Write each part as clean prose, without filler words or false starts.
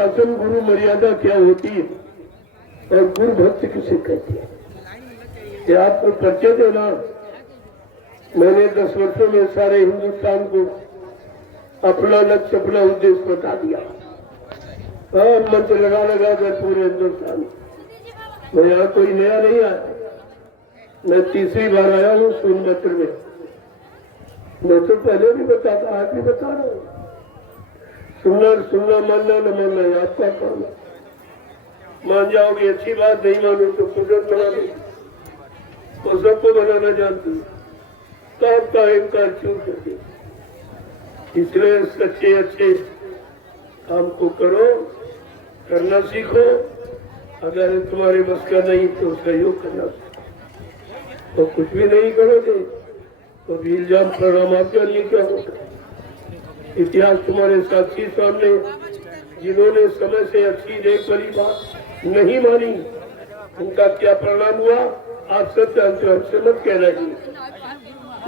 शासन गुरु मर्यादा क्या होती है और गुरु भक्ति किसे कहती है, ये आपको परिचय देना। मैंने 10 वर्षों में सारे हिंदुस्तान को अपना लक्ष्य, अपना उद्देश्य बता दिया। मंत्र लगा लगा कर पूरे हिंदुस्तान। मैं यहाँ कोई नया नहीं आया, मैं तीसरी बार आया हूँ सोनभद्र में। मैं तो पहले भी बताता, आज भी बता रहा हूँ। सुनना मानना न मानना है आपका काम है। मान जाओगे अच्छी बात, नहीं मानो तो कुदरत बना दो, तो सबको बनाना जानती है, तो आपका इनकार क्यों करती। इसलिए सच्चे अच्छे काम को करो, करना सीखो। अगर तुम्हारे बस का नहीं तो सहयोग करना सीखो। तो कुछ भी नहीं करोगे तो भी इल्जाम प्रणाम आपके लिए क्या होगा। इतिहास तुम्हारे साक्षी सामने, जिन्होंने समय से अच्छी नेक भली बात नहीं मानी, उनका क्या परिणाम हुआ आप सब जानते हो। हमसे मत कहना जी,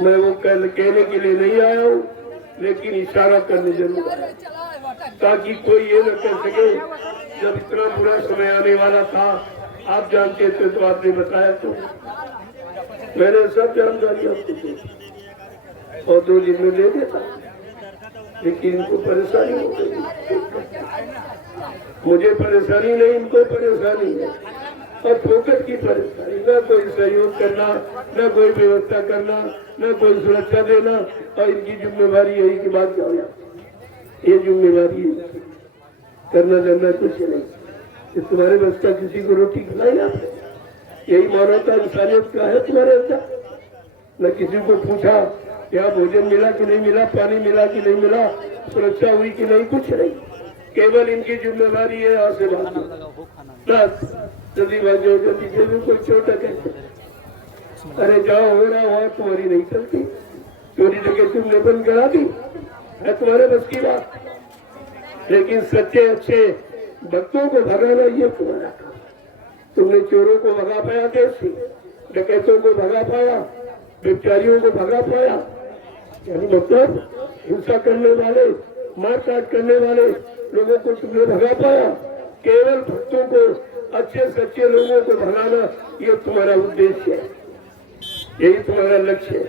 मैं वो कहने के लिए नहीं आया हूँ, लेकिन इशारा करने जरूर आया, ताकि कोई ये न कह सके जब इतना बुरा समय आने वाला था आप जानते थे तो आपने बताया। तो मैंने सब जानकारी आपको दी और 2 दिन में दे देता, लेकिन इनको परेशानी हो गई। मुझे परेशानी नहीं, इनको परेशानी है, और फोकट की परेशानी। न कोई सहयोग करना, न कोई व्यवस्था करना, न कोई सुरक्षा देना, और इनकी जिम्मेवारी यही की बात क्या, ये जिम्मेवारी है करना करना कुछ नहीं। इस तुम्हारे बस का किसी को रोटी खिलाई आपने, यही मानवता इंसानियत का है तुम्हारे अंदर। न किसी को पूछा यहाँ भोजन मिला कि नहीं मिला, पानी मिला कि नहीं मिला, सुरक्षा हुई कि नहीं, कुछ नहीं। केवल इनकी जिम्मेवारी है यहाँ से बात, जल्दी बाजो जल्दी जल्दी, कोई छोटा कहते अरे जाओ हो रहा वहां तुम्हारी नहीं चलती, चोरी जगह तुमने बंद करा दी, है तुम्हारे बस की बात। लेकिन सच्चे अच्छे भक्तों को भगाना ये तुम्हारा काम। तुमने चोरों को भगा पाया देश से, डकैतों को भगा पाया, व्यभिचारियों को भगा पाया, यानी मतलब हिंसा करने वाले, मारकाट करने वाले लोगों को तुमने भगा पाया। केवल भक्तों को, अच्छे सच्चे लोगों को भगाना ये तुम्हारा उद्देश्य है, यही तुम्हारा लक्ष्य है,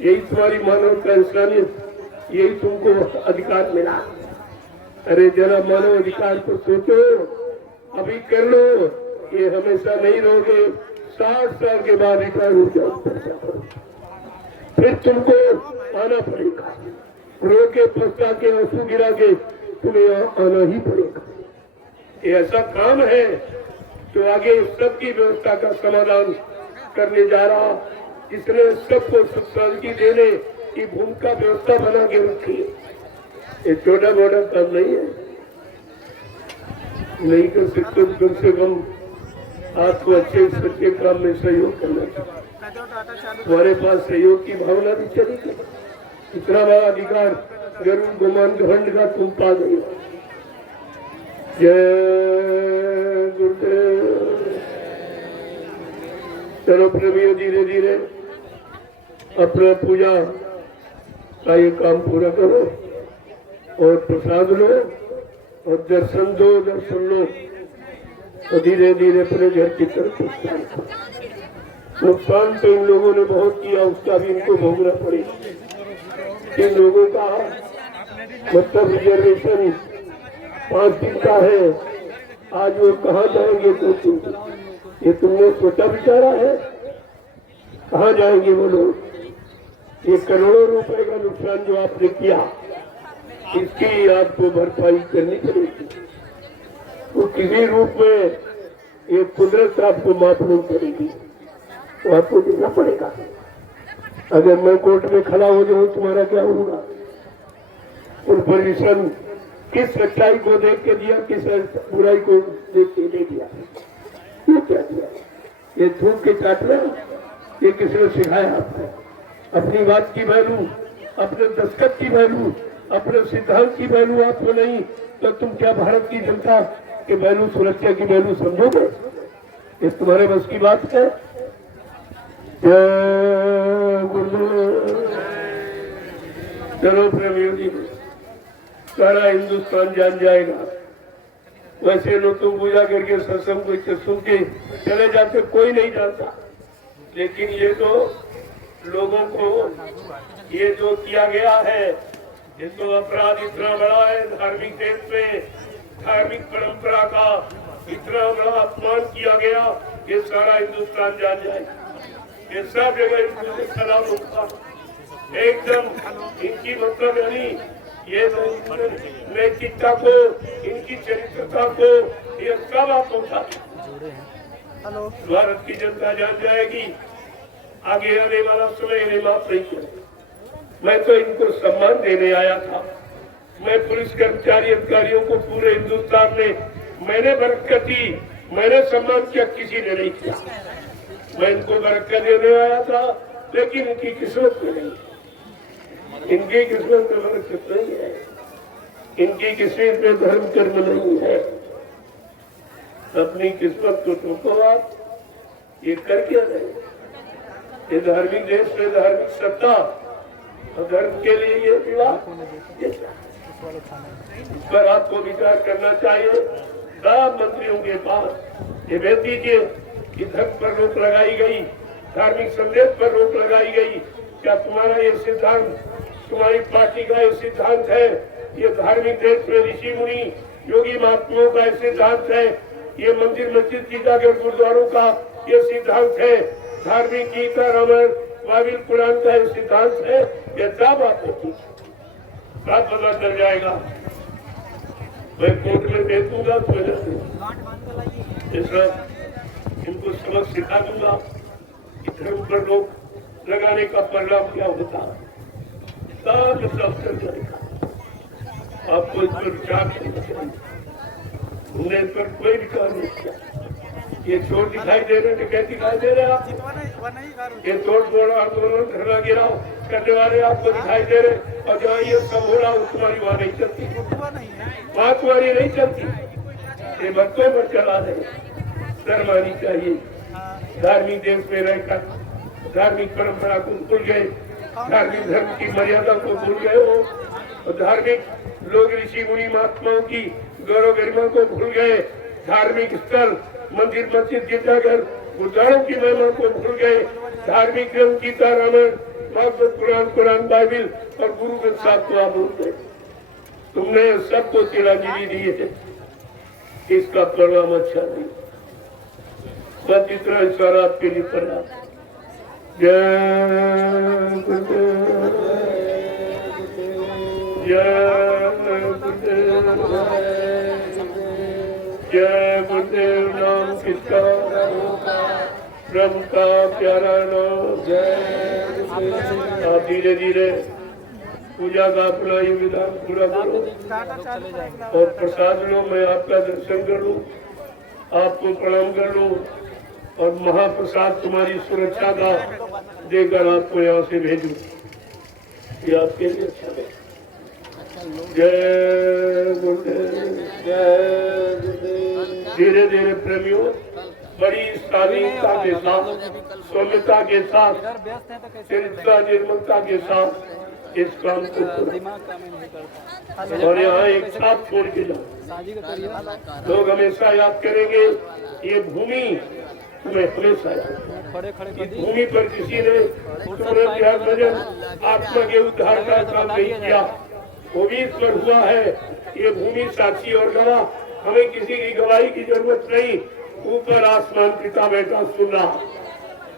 यही तुम्हारी मानवता इंसानियत, यही तुमको अधिकार मिला। अरे जरा मानव अधिकार को सोचो, अभी कर लो, ये हमेशा नहीं रहोगे। 60 साल के बाद रिटायर हो जाओ, फिर तुमको आना पड़ेगा, रो के पछता के आंसू गिरा के तुम्हें आना ही पड़ेगा। ये ऐसा काम है जो आगे सबकी व्यवस्था का समाधान करने जा रहा, इसने सबको सुख शांति देने की भूमिका व्यवस्था बना के रखी है। ये छोटा मोटा काम नहीं है, नहीं कर सकते, कम से कम आपको अच्छे सच्चे काम में सहयोग करना चाहिए। हमारे पास सहयोग की भावना भी चली गई। इतना बड़ा अधिकार गरुड़ गुमान घमंड का तुम पा गई हो। जय गुरुदेव। चलो प्रेमियों, धीरे धीरे अपना पूजा का ये काम पूरा करो और प्रसाद लो और दर्शन लो और धीरे धीरे अपने घर की तरफ नुकसान तो इन लोगों ने बहुत किया, उसका भी इनको भोगना पड़ेगा। इन लोगों का मतलब रिजर्वेशन 5 दिन का है, आज वो कहाँ जाएंगे ये तुमने सोचा विचारा है? कहाँ जाएंगे वो लोग? ये करोड़ों रुपए का नुकसान जो आपने किया, इसकी आपको भरपाई करनी पड़ेगी। तो किसी रूप में ये कुदरत आपको माफ नहीं करेगी, तो आपको देना पड़ेगा। अगर मैं कोर्ट में खड़ा हो जाऊं तुम्हारा क्या होगा? उन परमिशन किस सच्चाई को देख के दिया, किस बुराई को देख के दे दिया? ये क्या दिया? ये थूक के चाटना, ये किसने सिखाया आपको? अपनी बात की वैल्यू, अपने दस्तखत की वैल्यू, अपने सिद्धांत की वैल्यू आपको नहीं, तो तुम क्या भारत की जनता के वैल्यू, सुरक्षा की वैल्यू समझोगे? ये तुम्हारे बस की बात है? चलो प्रेमियों जी, सारा हिंदुस्तान जान जाएगा वैसे लोग तो पूजा करके सत्संग को सुन के चले जाते, कोई नहीं जानता। लेकिन ये तो लोगों को ये जो किया गया है, ये तो अपराध इतना बड़ा है धार्मिक देश में, धार्मिक परंपरा का इतना बड़ा अपमान किया गया, ये सारा हिंदुस्तान जान जाए। ये सब जगह इनके खिलाफ होगा एकदम। इनकी मतलब यानी ये नैतिकता को, इनकी चरित्रता को, ये सब आप उठा भारत की जनता जान जाएगी। आगे आने वाला समय इन्हें माफ नहीं करेगा। मैं तो इनको सम्मान देने आया था। मैं पुलिस कर्मचारी अधिकारियों को पूरे हिंदुस्तान में मैंने बरकत दी, मैंने सम्मान किया, किसी ने नहीं किया। मैं इनको बरकत देने आया था, लेकिन इनकी किस्मत में नहीं, इनकी किस्मत में बरकत नहीं है, इनकी किस्मत में धर्म कर्म नहीं है। अपनी किस्मत को टोको आप, ये कर क्या रहे? ये धार्मिक देश में धार्मिक सत्ता और धर्म के लिए ये विवाह, इस पर आपको विचार करना चाहिए। सब मंत्रियों के पास ये भेज दीजिए कि धर्म पर रोक लगाई गई, धार्मिक संदेश पर रोक लगाई गई। क्या तुम्हारा ये सिद्धांत, तुम्हारी पार्टी का ये सिद्धांत है? ये धार्मिक देश में ऋषि मुनि योगी महात्माओं का सिद्धांत है? ये मंदिर मस्जिद गिरजाघर गुरुद्वारों का ये सिद्धांत है? धार्मिक गीता रामायण बाइबिल कुरान का ये सिद्धांत है? ये सब आपको बात पता चल जाएगा। मैं कोर्ट में भेज दूंगा, इनको समझ सिखा दूंगा कि धर्म पर रोक लगाने का परिणाम क्या होता है। सब चल जाएगा। आपको इस पर विचार हमने इस पर कोई विचार नहीं किया। ये चोर दिखाई दे रहे, कैसे दिखाई दे रहे आप? ये तोड़ फोड़ आंदोलन धरना गिराओ करने वाले आपको दिखाई दे रहे, और जहाँ ये सब हो रहा है तुम्हारी वहाँ नहीं चलती, वहाँ तुम्हारी नहीं चलती। ये बच्चों पर चला रहे, शर्म आनी चाहिए। धार्मिक देश में रहकर धार्मिक परंपरा को भूल गए, धार्मिक धर्म की मर्यादा को भूल गए हो, और धार्मिक लोग ऋषि मुनि महात्माओं की गौरव गरिमा को भूल गए। धार्मिक स्थल मंदिर मस्जिद गिरजाघर गुरुद्वारों की महिमा को भूल गए। धार्मिक ग्रंथ गीता रामायण भागवत कुरान कुरान बाइबिल और गुरु ग्रंथ साहब को आप भूल गए। तुमने सबको तिलांजलि दी है, इसका परिणाम अच्छा नहीं। बस इतना इशारा आपके लिए करना। जय गुरुदेव, जय गुरुदेव, जय गुरुदेव। नाम किसका? ब्रह्म का प्यारा नाम। जय। आप धीरे धीरे पूजा का अपना ये विधान पूरा करो और प्रसाद लो। मैं आपका दर्शन कर लूँ, आपको प्रणाम कर लूँ, और महाप्रसाद तुम्हारी सुरक्षा का देकर आपको यहाँ से भेजूं। ये आपके लिए अच्छा है। जय गुरुदेव, जय गुरुदेव। धीरे धीरे प्रेमियों, बड़ी शालीनता के साथ, सौम्यता के साथ, चरित्र निर्मलता के साथ इस काम को करो। और यहाँ एक साथ छोड़ के जाओ। लोग हमेशा याद करेंगे ये भूमि तुम्हें हमेशा याद। इस भूमि पर किसी ने तुरंत ध्यान भजन आत्मा के उद्धार का काम नहीं किया, वो भी इस पर हुआ है। ये भूमि साक्षी और गवाह, हमें किसी की गवाही की जरूरत नहीं। ऊपर आसमान पिता बैठा सुन रहा,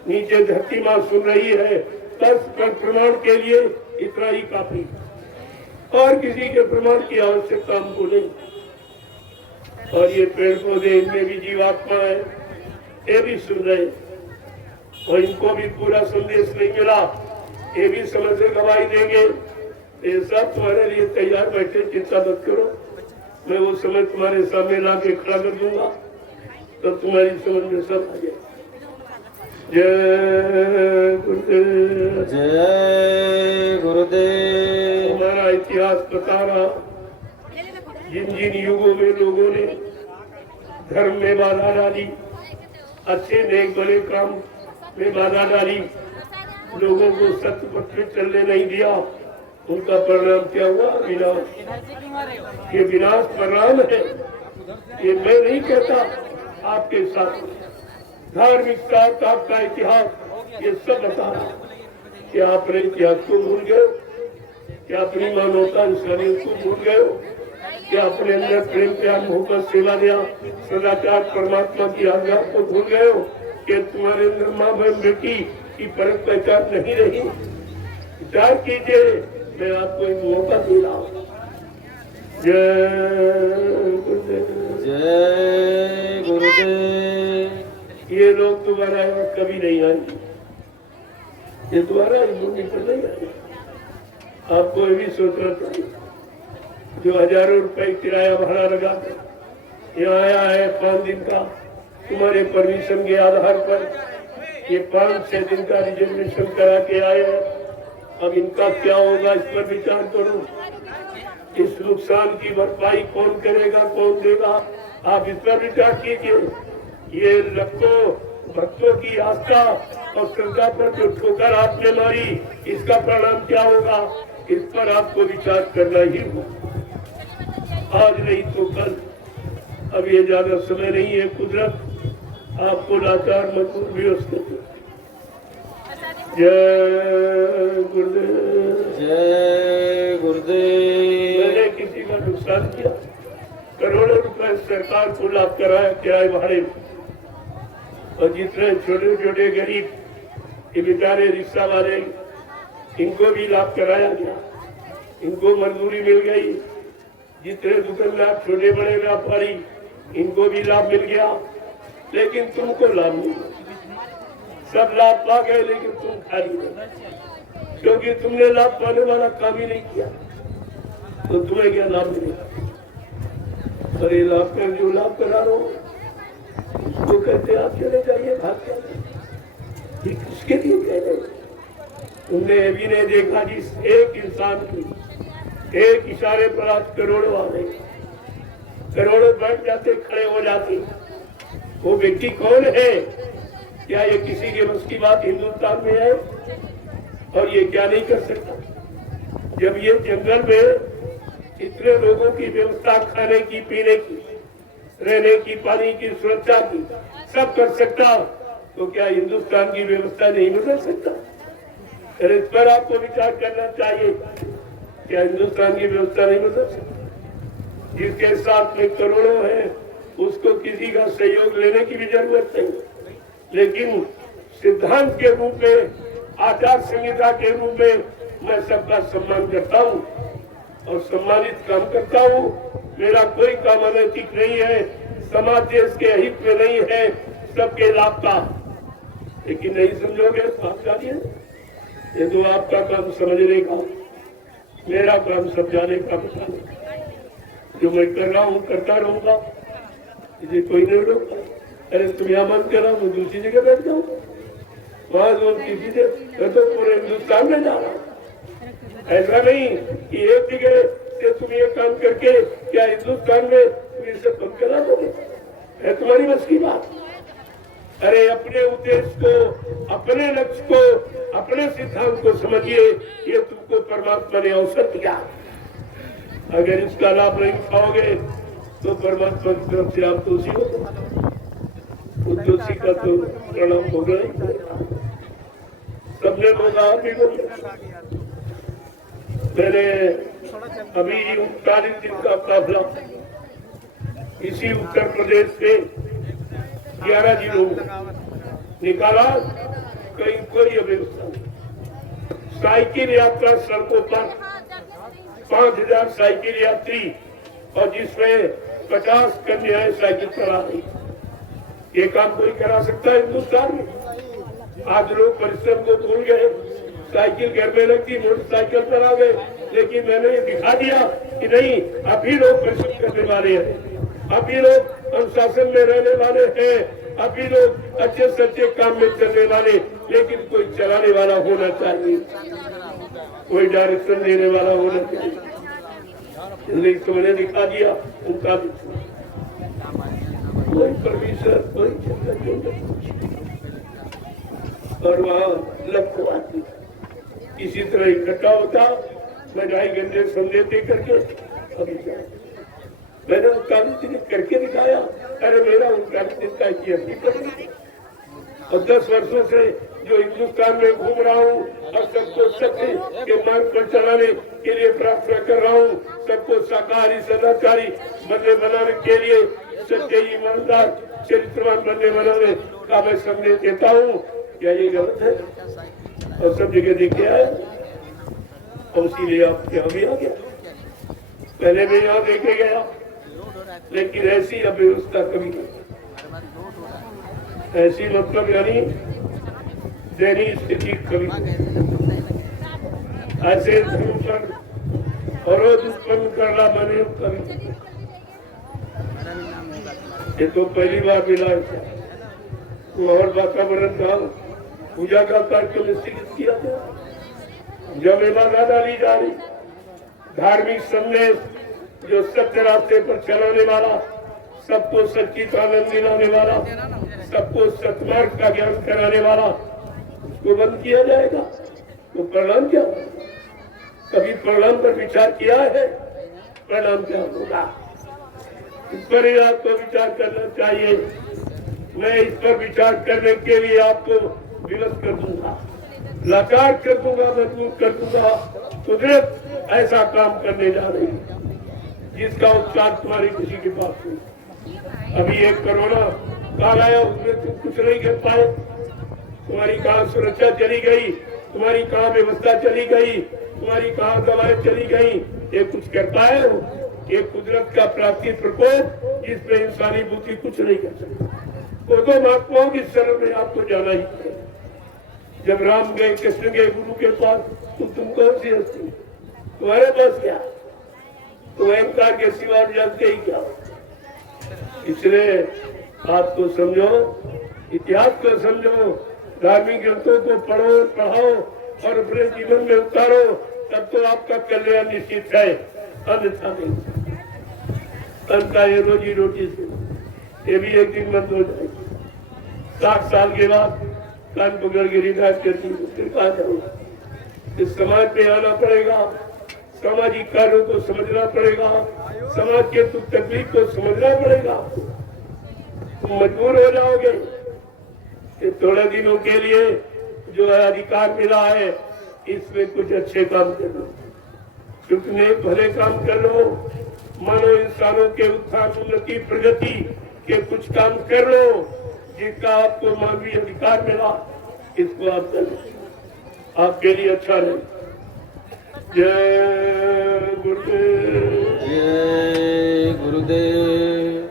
नीचे धरती माँ सुन रही है। बस पर प्रमाण के लिए इतना ही काफी, और किसी के प्रमाण की आवश्यकता हमको नहीं। और ये पेड़ पौधे, इनमें भी जीवात्मा है, ये भी सुन रहे, और इनको भी पूरा संदेश नहीं मिला, ये भी समझ से गवाही देंगे। ये सब तुम्हारे लिए तैयार बैठे, चिंता मत करो। मैं वो समय तुम्हारे सामने ला के खड़ा कर दूंगा, तो तुम्हारी समझ में सब आ जाए। जय गुरुदेव, जय गुरुदेव। हमारा इतिहास बता रहा, जिन जिन युगों में लोगों ने धर्म में बाधा डाली, अच्छे नेक भले काम में बाधा डाली, लोगों को सत्य पथ पे चलने नहीं दिया, उनका परिणाम क्या हुआ? विनाश। ये विनाश परिणाम है। ये मैं नहीं कहता, आपके साथ धार्मिक साथ आपका इतिहास ये सब बता रहा कि आपने इतिहास को भूल गए, क्या अपनी मानवता इंसानियत को भूल गए, क्या अपने अंदर प्रेम प्यार मोहब्बत सेवा दिया सदाचार परमात्मा की आज्ञा को भूल गए हो, कि तुम्हारे अंदर माँ बहन बेटी की परख पहचान नहीं रही। विचार कीजिए, मैं आपको एक मौका दे रहा हूँ। जय गुरुदेव, जय गुरुदेव। ये लोग दोबारा कभी नहीं आएंगे, ये दोबारा हिंदू पर नहीं आएंगे। आपको ये भी सोचना चाहिए, जो हजारों रुपए किराया भाड़ा लगा यहाँ आया है 5 दिन का, तुम्हारे परमिशन के आधार पर ये 5-6 दिन का रिजर्वेशन करा के आए हैं। अब इनका क्या होगा इस पर विचार करो। इस नुकसान की भरपाई कौन करेगा, कौन देगा, आप इस पर विचार कीजिए। ये लाखों भक्तों की आस्था और श्रद्धा पर जो ठोकर आपने मारी, इसका परिणाम क्या होगा, इस पर आपको विचार करना ही होगा। आज नहीं तो कल, अब ये ज्यादा समय नहीं है। कुदरत आपको लाचार मजबूर भी उसको। जय गुरुदेव, जय गुरुदेव। मैंने किसी का नुकसान किया, करोड़ों रुपए सरकार को लाभ कराया किराए भाड़े में, और जितने छोटे छोटे गरीब ये बेचारे रिक्शा वाले, इनको भी लाभ कराया गया, इनको मजदूरी मिल गई। जितने दुकानदार छोटे बड़े व्यापारी, इनको भी लाभ मिल गया, लेकिन तुमको लाभ नहीं। सब लाभ पा गए, लेकिन तुम खाली नहीं, क्योंकि तुमने लाभ पाने वाला काम ही नहीं किया, तो तुम्हें क्या लाभ मिलेगा। अरे लाभ कर जो लाभ करा रहा हो तो कहते आप चले जाइए, भाग जाइए। किसके लिए कह रहे? तुमने ये भी नहीं देखा जिस एक इंसान की एक इशारे पर आज करोड़ों आ गए, करोड़ों बैठ जाते, खड़े हो जाते। वो व्यक्ति कौन है? क्या ये किसी के बस की बात हिंदुस्तान में है? और ये क्या नहीं कर सकता? जब ये जंगल में इतने लोगों की व्यवस्था, खाने की, पीने की, रहने की, पानी की, सुरक्षा की सब कर सकता, तो क्या हिंदुस्तान की व्यवस्था नहीं बदल सकता? अरे इस पर आपको विचार करना चाहिए। क्या हिंदुस्तान की व्यवस्था नहीं बदल सकती? जिसके साथ में करोड़ों है, उसको किसी का सहयोग लेने की भी जरूरत नहीं, लेकिन सिद्धांत के रूप में, आचार संहिता के रूप में मैं सबका सम्मान करता हूँ और सम्मानित काम करता हूँ। मेरा कोई काम अनैतिक नहीं है, समाज देश के हित में नहीं है, सबके लाभ का। लेकिन नहीं समझोगे तो आप जानिए, ये तो आपका काम समझने का, मेरा काम समझाने का बताने। जो मैं कर रहा हूँ करता रहूंगा, इसे कोई नहीं रोकता। अरे तुम यहाँ मन कर रहा हूँ, दूसरी जगह बैठ जाऊँ, वहां जो किसी से तो पूरे हिंदुस्तान में जा रहा हूँ। ऐसा नहीं कि एक जगह से तुम ये काम करके क्या हिंदुस्तान में तुम इसे बंद करा दोगे, है तुम्हारी बस की बात? अरे अपने उद्देश्य को, अपने लक्ष्य को, अपने सिद्धांत को समझिए। ये तुमको परमात्मा ने अवसर दिया, अगर इसका लाभ नहीं उठाओगे तो परमात्मा की तरफ से आप दोषी हो, उस दोषी का तो प्रणाम हो गए। सबने बोला भी बोले। मैंने अभी 39 दिन का काफिला इसी उत्तर प्रदेश से 11 जिलों में निकाला, कहीं कोई अव्यवस्था। साइकिल यात्रा सड़कों पर 5000 साइकिल यात्री, और जिसमें 50 कन्याएं साइकिल चला रही। ये काम कोई करा सकता है हिंदुस्तान में? आज लोग परिश्रम को भूल गए, साइकिल घर में रखी, मोटरसाइकिल पर आ गए। लेकिन मैंने ये दिखा दिया कि नहीं, अभी लोग परिश्रम करने वाले हैं, अभी लोग अनुशासन में रहने वाले हैं, अभी लोग अच्छे से अच्छे काम में चलने वाले। लेकिन कोई चलाने वाला होना चाहिए, कोई डायरेक्शन देने वाला होना चाहिए। इसलिए तो मैंने दिखा दिया उनका भी, कोई परमिशन, कोई और वहाँ लाखों आदमी इसी तरह इकट्ठा होता, मैं 2.5 घंटे संदेश दे करके अभी मैंने 39 दिन करके दिखाया। अरे मेरा 39 दिन का की हड्डी पड़ी। और 10 वर्षों से जो हिंदुस्तान में घूम रहा हूँ और सबको सत्य के मार्ग पर चलाने के लिए प्रार्थना कर रहा हूँ, सबको शाकाहारी सदाचारी बनने बनाने के लिए, सच्चे ईमानदार चरित्रवान बनने बनाने का मैं संदेश देता हूँ। क्या ये गलत है? और सब जगह देखे आए और इसीलिए आपके यहाँ भी आ गया। पहले भी यहाँ देखे गया, लेकिन ऐसी अव्यवस्था कभी नहीं। ऐसी मतलब यानी दयनीय स्थिति कभी ऐसे धर्म पर अवरोध उत्पन्न करना बने कभी। ये तो पहली बार मिला है। और वातावरण था, पूजा का कार्यक्रम स्थगित किया था। जब इबादत डाली जा रही, धार्मिक संदेश जो सत्य रास्ते पर चलाने वाला, सबको सच्चिदानंद दिलाने वाला, सबको सत्मार्ग का ज्ञान कराने वाला, उसको बंद किया जाएगा। तो परिणाम क्या होगा? कभी परिणाम पर विचार किया है? परिणाम क्या होगा इस पर ही आपको विचार करना चाहिए। मैं इस पर विचार करने के लिए आपको विवश कर दूंगा, लाचार कर दूंगा, मजबूर कर दूंगा। कुदरत ऐसा काम करने जा रही है जिसका उपचार तुम्हारी किसी के पास नहीं। अभी एक कोरोना काल आया, उसमें तुम कुछ नहीं कर पाए। तुम्हारी कहाँ सुरक्षा चली गई, तुम्हारी कहाँ व्यवस्था चली गई, तुम्हारी कहाँ दवाएं चली गई, ये कुछ कर पाए हो? ये कुदरत का प्राकृतिक प्रकोप जिसमें इंसानी बुद्धि कुछ नहीं कर सकती। वो तो महात्माओं की शरण में आपको जाना ही है। जब राम गए, कृष्ण गए गुरु के पास, तो तुम कौन सी हस्ती? तुम्हारे पास क्या? तो अहंकार के सिवा जानते ही क्या? इसलिए आपको समझो, इतिहास को समझो, धार्मिक ग्रंथों को पढ़ो, पढ़ाओ और अपने जीवन में उतारो, तब तो आपका कल्याण निश्चित है। अन्यथा नहीं। तनका ये रोजी रोटी से ये भी एक दिन बंद हो जाएगी। 60 साल के बाद कान पकड़ के रिटायर करती फिर कहा जाऊंगा। इस समाज में आना पड़ेगा, सामाजिक कार्यों को समझना पड़ेगा, समाज के दुख तकलीफ को समझना पड़ेगा। तुम मजबूर हो जाओगे कि थोड़े दिनों के लिए जो अधिकार मिला है इसमें कुछ अच्छे काम कर लो, कितने भले काम कर लो, मानव इंसानों के उत्थान उन्नति प्रगति के कुछ काम कर लो, जिसका आपको मानवीय अधिकार मिला, इसको आप कर लो, आपके लिए अच्छा रहे। जय गुरुदेव। जय गुरुदेव।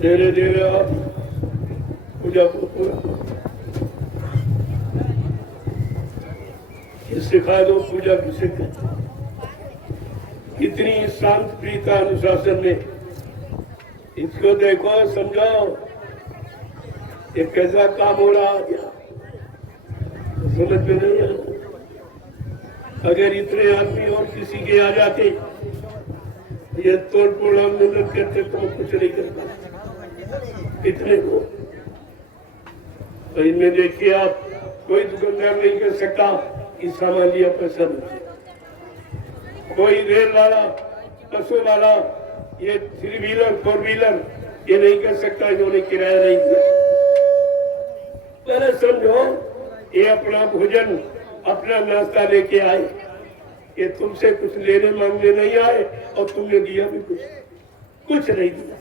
धीरे धीरे आप पूजा को सिखा दो। पूजा किसे कहते? कितनी शांत प्रियता अनुशासन में, इसको देखो, समझाओ ये कैसा काम हो रहा है, समझ में नहीं आता। अगर इतने आदमी और किसी के आ जाते, ये तोड़फोड़ आंदोलन करते तो कुछ नहीं करता। इतने को तो इनमें देखिए आप, कोई दुकानदार नहीं कर सकता कि सामान लिया पैसा नहीं, कोई रेल वाला, बसों वाला, ये 3 व्हीलर 4 व्हीलर ये नहीं कर सकता, इन्होंने किराया नहीं दिया। पहले समझो, ये अपना भोजन अपना नाश्ता लेके आए, ये तुमसे कुछ लेने मांगने नहीं आए और तुमने दिया भी कुछ नहीं दिया।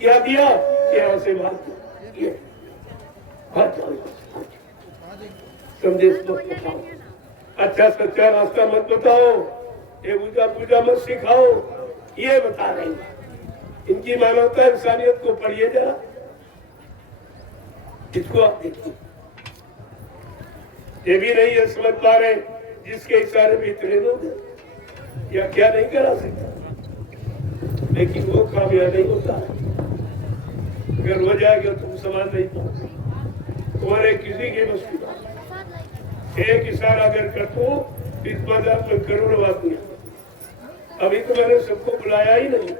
क्या दिया? यहाँ से बात संदेश मत बताओ, अच्छा सच्चा रास्ता मत बताओ, ये पूजा मत सिखाओ, ये बता रहे हैं। इनकी मानवता इंसानियत को पढ़िए जरा, इसको आप देखिए। ये भी नहीं है समझ पा रहे जिसके इशारे में इतने लोग हैं, या क्या नहीं करा सकता, लेकिन वो कामयाब नहीं होता है। अगर हो जाएगा तुम समान नहीं पाओगे, तुम्हारे किसी की बस की बात। एक इशारा अगर कर दो, इस बाजार में करोड़ों आदमी। अभी तो मैंने सबको बुलाया ही नहीं,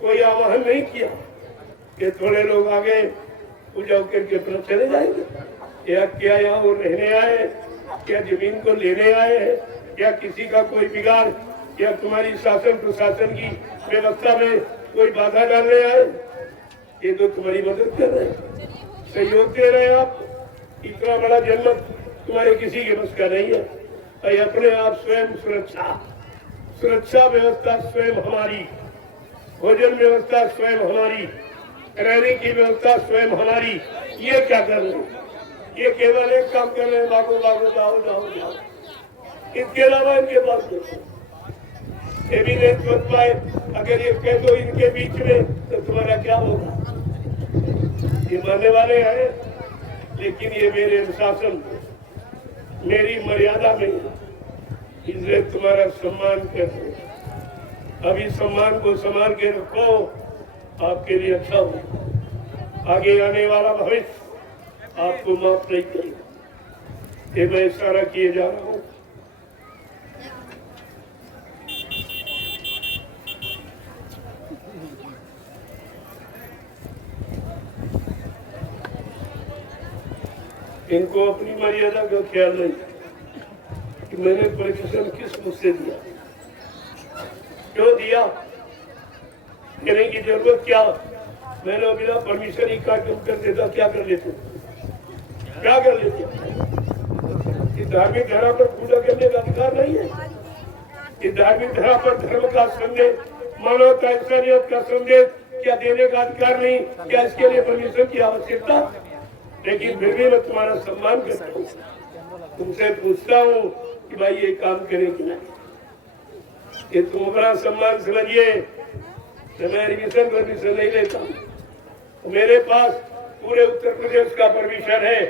कोई आवाहन नहीं किया कि थोड़े लोग आगे पूजा करके अपना चले जाएंगे। या क्या यहाँ वो रहने आए, क्या जमीन को लेने आए हैं, या किसी का कोई बिगाड़ या तुम्हारी शासन प्रशासन की व्यवस्था में कोई बाधा डालने आए? ये तो तुम्हारी मदद कर रहे हैं, सहयोग दे रहे हैं आप। इतना बड़ा जन्म तुम्हारे किसी के बस का नहीं है। और अपने आप स्वयं सुरक्षा व्यवस्था स्वयं हमारी, भोजन व्यवस्था स्वयं हमारी, रहने की व्यवस्था स्वयं हमारी। ये क्या कर रहे हैं? ये केवल एक काम कर रहे हैं, भागो भागो जाओ जाओ जाओ। इसके अलावा इनके पास देखो, ये भी नहीं सोच पाए। अगर ये कह दो इनके बीच में तो तुम्हारा क्या होगा? ये मानने वाले हैं, लेकिन ये मेरे अनुशासन, मेरी मर्यादा में, इसलिए तुम्हारा सम्मान करते हैं। अभी सम्मान को संभाल के रखो, आपके लिए अच्छा हो। आगे आने वाला भविष्य आपको माफ नहीं करेगा। ये मैं इशारा किए जा रहा हूँ। इनको अपनी मर्यादा का ख्याल नहीं कि मैंने परमिशन किस मुझसे दिया, क्यों दिया, देने की जरूरत क्या? मैंने बिना परमिशन ही कार्यक्रम कर देता, क्या कर लेते? क्या कर लेते? इस धार्मिक धरा पर पूजा करने का अधिकार नहीं है। इस धार्मिक धरा पर धर्म का संदेश, मानवता, इंसानियत का संदेश क्या देने का अधिकार नहीं? क्या इसके लिए परमिशन की आवश्यकता? लेकिन फिर भी मैं तुम्हारा सम्मान करता हूँ, तुमसे पूछता हूँ कि भाई ये काम करें कि नहीं। ये तुम अपना सम्मान समझिए। मैं रिविजन परमिशन नहीं लेता हूँ। मेरे पास पूरे उत्तर प्रदेश का परमिशन है।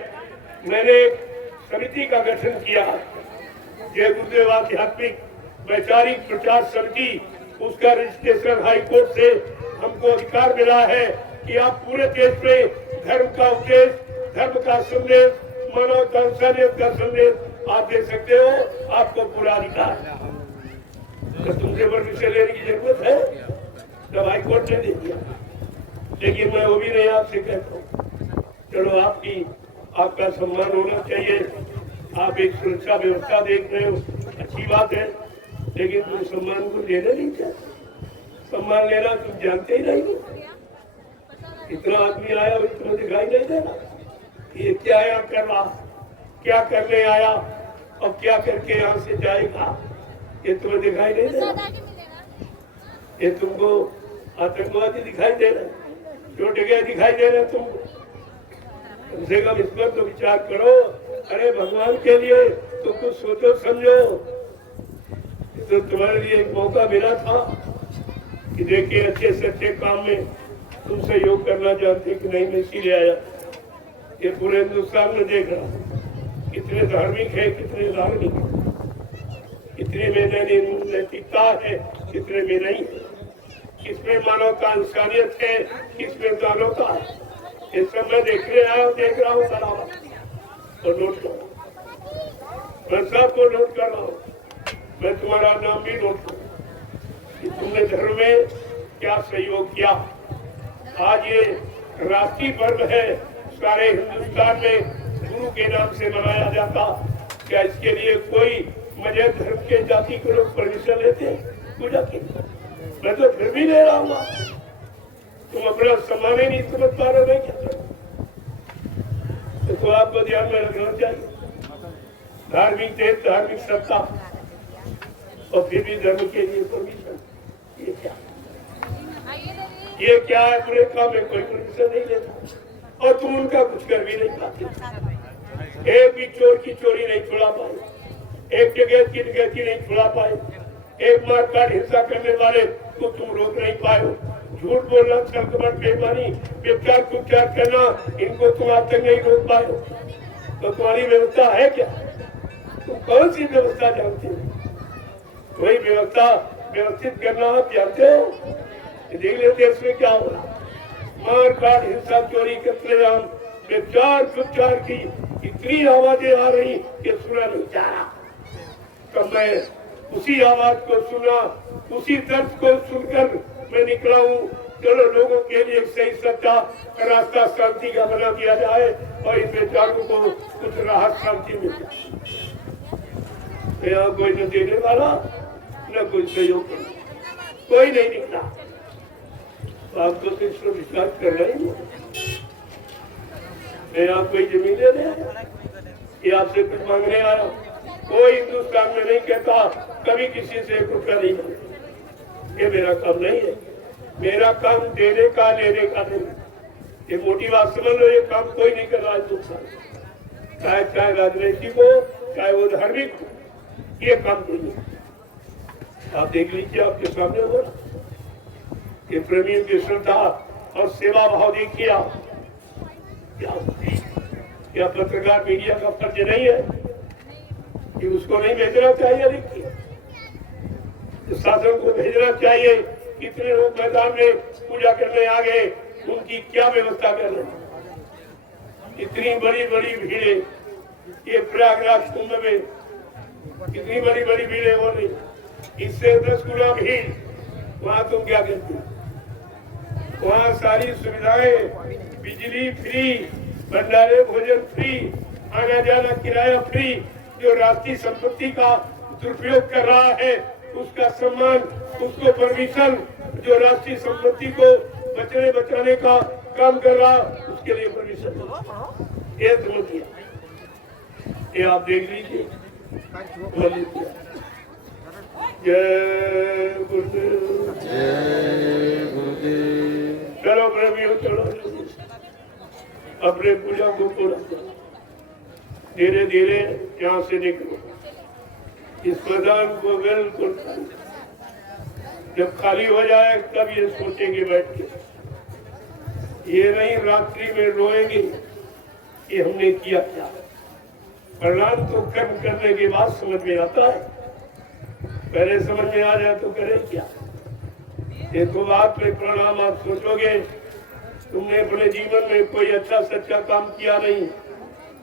मैंने एक समिति का गठन किया, जय गुरुदेव आध्यात्मिक वैचारिक प्रचार समिति। उसका रजिस्ट्रेशन हाई कोर्ट से हमको अधिकार मिला है कि आप पूरे देश में धर्म का उपदेश, धर्म का संदेश, मानवता, इंसानियत का संदेश आप दे सकते हो। आपको पूरा अधिकार है। तो तुमसे परमिशन लेने की जरूरत है, जब हाई कोर्ट ने दे दिया। लेकिन मैं वो भी नहीं आपसे कहता हूँ। चलो आपका सम्मान होना चाहिए। आप एक सुरक्षा व्यवस्था देख रहे हो, अच्छी बात है, लेकिन तुम सम्मान को लेना नहीं चाहते। सम्मान लेना तुम जानते ही नहीं हो। इतना आदमी आया और तुम्हें दिखाई नहीं देना ये क्या यहाँ कर रहा, क्या करने आया और क्या करके यहाँ से जाएगा, ये तुम्हें दिखाई नहीं देना। ये तुमको आतंकवादी दिखाई दे रहे, छोटे गए दिखाई दे रहे तुमको। कम से कम इस पर तो विचार करो। अरे भगवान के लिए तो कुछ सोचो समझो। तो तुम्हारे लिए एक मौका मिला था कि देखिए अच्छे से अच्छे काम में तुम सहयोग करना चाहते कि नहीं, मैं इसीलिए आया। ये पूरे हिंदुस्तान में देख रहा कितने धार्मिक है, कितने धार्मिक है, कितने में नैतिकता है, कितने में नहीं है, किसमें मानवता इंसानियत है, किसमें मानवता है। ये सब मैं देखने आया हूँ, देख रहा हूँ बराबर और नोट करो। मैं सबको नोट कर रहा हूँ। मैं तुम्हारा नाम भी नोट करूँ कि तुमने धर्म में क्या सहयोग किया। आज ये राष्ट्रीय पर्व है, सारे हिंदुस्तान में गुरु के नाम से मनाया जाता। क्या इसके लिए कोई मजहब धर्म के जाति के लोग परमिशन लेते हैं पूजा की? मैं तो फिर भी ले रहा हूँ। तुम अपना सम्मान ही नहीं समझ पा रहे हो क्या? तो आपको ध्यान में रखना चाहिए। धार्मिक देश, धार्मिक सत्ता और फिर भी धर्म के लिए परमिशन, ये क्या? ये क्या है? पूरे काम में कोई परमिशन नहीं लेता और तुम उनका कुछ कर भी नहीं पाते। एक भी चोर की चोरी नहीं छुड़ा पाए, एक डकैत की डकैती नहीं छुड़ा पाए, एक मारकाट हिंसा करने वाले को तुम रोक नहीं पाए हो। झूठ बोलना, छलकपट, बेईमानी, व्यभिचार, कुचार करना, इनको तुम आज तक नहीं रोक पाए हो। तो तुम्हारी व्यवस्था है क्या? तुम कौन सी व्यवस्था जानते हो? कोई व्यवस्था व्यवस्थित करना आप जानते हो? देख लो देश में क्या हो रहा, मारकाट, हिंसा, चोरी, कत्लेआम, व्यभिचार, कुचार की इतनी आवाजें आ रही कि सुना नहीं जा रहा। तब मैं उसी आवाज को सुना, उसी दर्द को सुनकर मैं निकला हूँ। चलो लोगों के लिए सही सच्चा रास्ता शांति का बना दिया जाए और इन बेचारों को कुछ राहत शांति मिल जाए। यहाँ कोई न देने वाला न कोई सहयोग करना, कोई नहीं दिखता। तो आप तो सिर्फ विश्वास कर रहे हैं। मैं आपको ही जमीन दे रहा ये आपसे कुछ मांगने आया। कोई हिंदुस्तान में नहीं कहता कभी किसी से कुछ का नहीं मांगे। ये मेरा काम नहीं है। मेरा काम देने का लेने का नहीं। ये मोटी बात समझ लो, ये काम कोई नहीं कर रहा है हिंदुस्तान, चाहे राजनीतिक हो चाहे वो धार्मिक हो, ये काम नहीं है। आप देख लीजिए, आपके सामने होगा ये प्रेमियों की श्रद्धा और सेवा भाव देखिए आप। क्या पत्रकार मीडिया का फर्ज नहीं है कि उसको नहीं भेजना चाहिए? देखिए, शासन को भेजना चाहिए। कितने लोग मैदान में पूजा करने आ गए, उनकी क्या व्यवस्था कर रहे हैं? इतनी बड़ी बड़ी भीड़े, ये प्रयागराज कुंभ में इतनी बड़ी बड़ी भीड़े हो रही, इससे 10 गुना भीड़। वहां तुम क्या करते हो? वहाँ सारी सुविधाएं, बिजली फ्री, भंडारे भोजन फ्री, आना जाना किराया फ्री। जो राष्ट्रीय संपत्ति का दुरुपयोग कर रहा है उसका सम्मान, उसको परमिशन, जो राष्ट्रीय संपत्ति को बचाने का काम कर रहा उसके लिए परमिशन, ये समझिए। ये आप देख लीजिए। जय गुरुदेव, जय गुरुदेव। चलो प्रेमियों, चलो अपने पूजा को पूरा करो। धीरे धीरे यहाँ से निकलो। इस मैदान को बिल्कुल जब खाली हो जाए तब ये सोचेंगे बैठ के, ये नहीं रात्रि में रोएंगे कि हमने किया क्या। परिणाम तो कर्म करने के बाद समझ में आता है, पहले समझ में आ जाए तो करे क्या। ये तो बात में परिणाम आप सोचोगे तुमने अपने जीवन में कोई अच्छा सच्चा काम किया नहीं,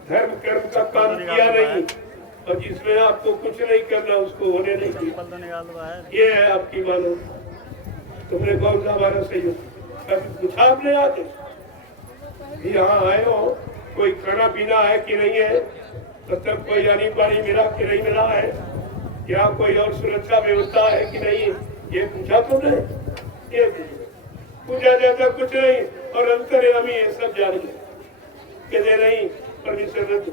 धर्म कर्म का काम किया नहीं, और जिसमें आपको कुछ नहीं करना उसको होने नहीं दिया। ये है आपकी मानो। तुमने कौन सा हमारा सहयोग कभी पूछा आपने? आके यहाँ आए हो, कोई खाना पीना है कि नहीं है, मतलब कोई यानी पानी मिला कि नहीं मिला है, या कोई और सुरक्षा व्यवस्था है कि नहीं, ये पूछा तुमने? ये पूछा जाता कुछ नहीं, और अंतर्यामी ये सब जान गए। कहते नहीं परमिशन रद्द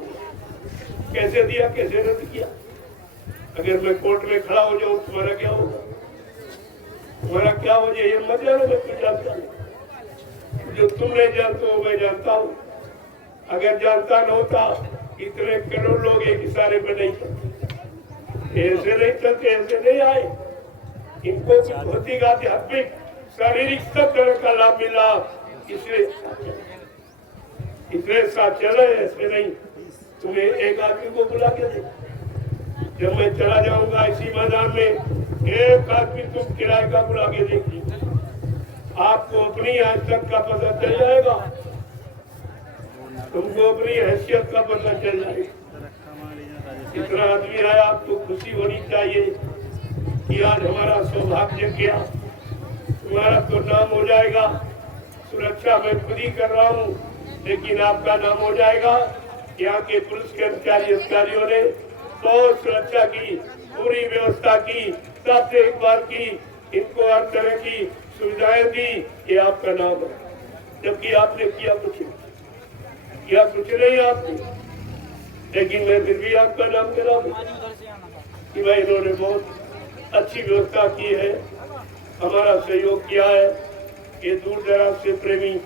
कैसे दिया, कैसे रद्द किया? अगर मैं कोर्ट में खड़ा हो जाऊं तुम्हारा क्या होगा? तुम्हारा क्या हो जाए ये मत जानो, मैं कुछ जानता नहीं। जो तुम नहीं जानते हो मैं जानता हूँ। अगर जानता न होता इतने करोड़ लोग एक इशारे पर नहीं चलते, ऐसे नहीं चलते, ऐसे नहीं आए। इनको भौतिक आध्यात्मिक शारीरिक सब तरह का लाभ मिला, इसलिए साथ चले, ऐसे नहीं। तुम्हें एक आदमी को बुला के दे, जब मैं चला जाऊंगा इसी मैदान में, एक आदमी तुम किराए का बुला के देखिए, आपको अपनी हैसियत का पता चल जाएगा, तुमको अपनी हैसियत का पता चल जाएगा। इतना आदमी आया, आपको खुशी होनी चाहिए कि आज हमारा सौभाग्य किया। तुम्हारा तो नाम हो जाएगा, सुरक्षा मैं खुद ही कर रहा हूँ, लेकिन आपका नाम हो जाएगा। यहाँ के पुलिस कर्मचारी अधिकारियों ने बहुत सुरक्षा की, पूरी व्यवस्था की, सब देखभाल की, इनको हर तरह की सुविधाएं दी। ये आपका नाम है, जबकि आपने किया कुछ नहीं आपने, लेकिन मैं फिर भी आपका नाम करा दूं कि भाई इन्होंने बहुत अच्छी व्यवस्था की है, हमारा सहयोग किया है। ये दूर दराज से प्रेमी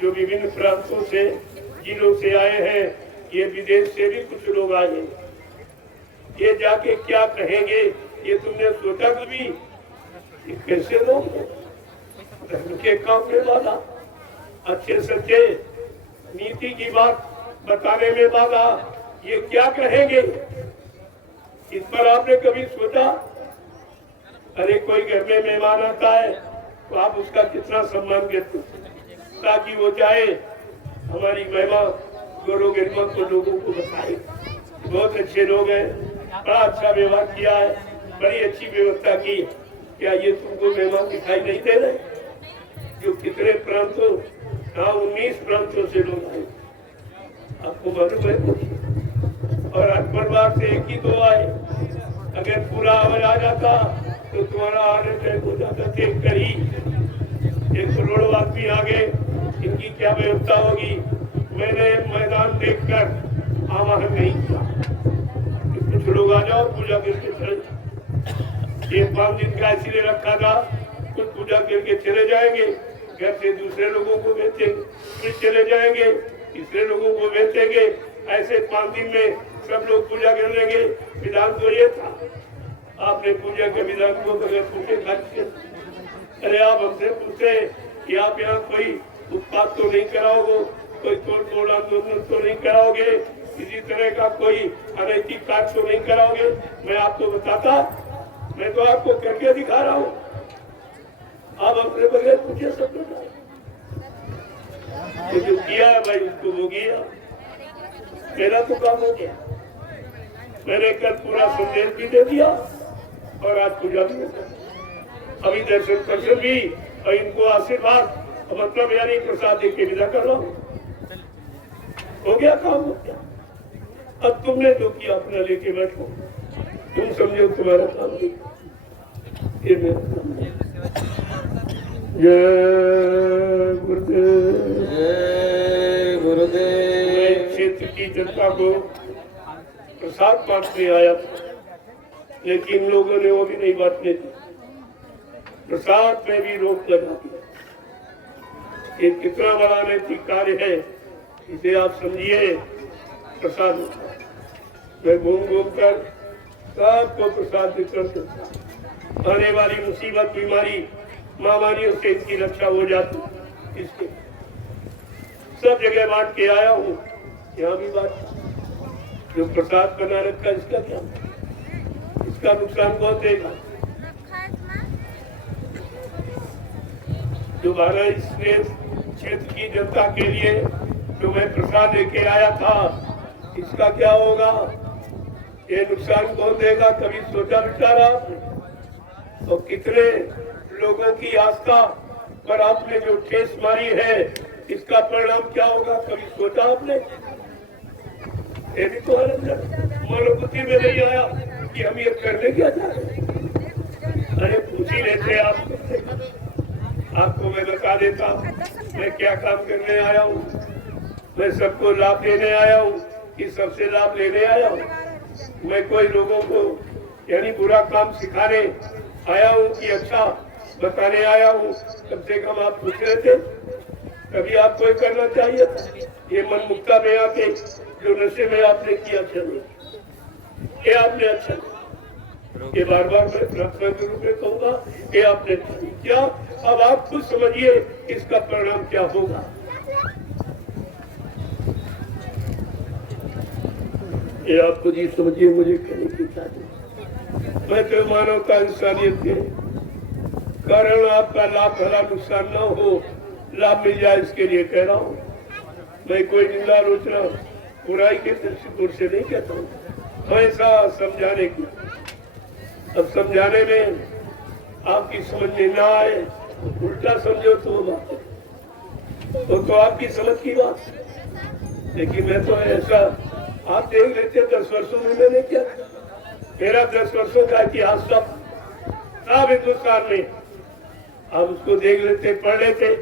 जो विभिन्न प्रांतों से, जिलों से आए हैं, ये विदेश से भी कुछ लोग आए हैं, ये जाके क्या कहेंगे ये तुमने सोचा कभी? ये कैसे लोग धर्म के काम में बाधा, अच्छे सच्चे नीति की बात बताने में बाधा, ये क्या कहेंगे? इस पर आपने कभी सोचा? अरे कोई घर में मेहमान आता है तो आप उसका कितना सम्मान करते, ताकि वो चाहे हमारी महिमा गौरव गरिमा को लोगों को बताए। बहुत अच्छे लोग हैं, बड़ा अच्छा व्यवहार किया है, बड़ी अच्छी व्यवस्था की। क्या ये तुमको मेहमान दिखाई नहीं दे रहे? जो कितने प्रांतों, 19 प्रांतों से लोग आए, आपको मालूम है कुछ? और आज परिवार से एक ही दो आए, अगर पूरा आवाज आ जाता तो तुम्हारा आने तय हो जाता। देख कर ही 1 करोड़ आदमी आ गए, इनकी क्या व्यवस्था होगी। मैंने मैदान देखकर आवाहन नहीं किया, कुछ लोग आ जाओ पूजा करके चले। ये 5 दिन का इसलिए रखा था, कुछ पूजा करके चले जाएंगे, घर से दूसरे लोगों को बेचेंगे, फिर चले जाएंगे, तीसरे लोगों को बेचेंगे। ऐसे 5 दिन में सब लोग पूजा कर लेंगे। विधान तो ये था, आपने पूजा के विधान को बगैर पूछे खर्च किया। अरे आप हमसे पूछे कि आप यहाँ कोई उत्पाद तो नहीं कराओगे, कोई तोड़ आंदोलन तो नहीं कराओगे, किसी तरह का कोई अनैतिक कार्य तो नहीं कराओगे। मैं आपको बताता, मैं तो आपको करके दिखा रहा हूँ। आप हमसे बगैर पूछे सब लोग तो जो किया है भाई उसको वो किया, मेरा तो काम हो गया। मैंने कल पूरा संदेश भी दे दिया और आज पूजा भी हो गया। अभी दर्शन भी और इनको आशीर्वाद मतलब यानी प्रसाद दे के विदा कर रहा हूँ। हो गया काम, हो गया। अब तुमने जो किया अपना लेके बैठो, तुम समझो तुम्हारा काम नहीं, ये मेरा काम नहीं। जय गुरुदेव, जय गुरुदेव। मैं क्षेत्र की जनता को प्रसाद बांटने आया था, लेकिन लोगों ने वो भी नहीं बांटने दी। प्रसाद में भी रोक लगा दी। ये कितना बड़ा नैतिक कार्य है, इसे आप समझिए। प्रसाद मैं घूम घूम कर सबको प्रसाद वितरण करता। आने वाली मुसीबत, बीमारी, महामारियों से इसकी रक्षा हो जाती। इसके सब जगह बांट के आया हूँ, यहाँ भी बांट। जो प्रसाद बना रखा इसका क्या, इसका नुकसान कौन देगा। दोबारा इस क्षेत्र की जनता के लिए जो मैं प्रसाद लेके आया था, इसका क्या होगा, ये नुकसान कौन देगा। कभी सोचा विचारा आपने? और कितने लोगों की आस्था पर आपने जो ठेस मारी है, इसका परिणाम क्या होगा, कभी सोचा आपने? ये भी तो मनोबुद्धि में नहीं आया कि हम ये करने क्या जा रहे हैं। अरे पूछ ही लेते आपको मैं बता देता मैं क्या काम करने आया हूँ। मैं सबको लाभ देने आया हूँ कि सबसे लाभ लेने आया हूँ। मैं कोई लोगों को यानी बुरा काम सिखाने आया हूँ कि अच्छा बताने आया हूँ। कम से कम आप पूछ रहे थे, कभी आपको ये करना चाहिए था। ये मन मुक्ता में आके जो नशे में आपने किया अच्छा नहीं, ये आपने अच्छा नहीं। ये बार बार मैं प्रार्थना के रूप में कहूँगा, ये आपने क्या, अब आप खुद समझिए इसका परिणाम क्या होगा। ये आप खुद ही समझिए, मुझे कहने की चाहती। मैं तो मानवता इंसानियत के कारण आपका लाभ भला नुकसान न हो, लाभ मिल जाए इसके लिए कह रहा हूँ। मैं कोई निंदा आलोचना बुराई के दृष्टिकोण से नहीं कहता हूँ, हमेशा समझाने की। अब समझाने में आपकी समझ में ना आए, उल्टा समझो तो वो बात है, तो आपकी समझ की बात। लेकिन मैं तो ऐसा, आप देख लेते 10 वर्षों में मैंने क्या, मेरा 10 वर्षों का इतिहास सब हिंदुस्तान में आप उसको देख लेते, पढ़ लेते,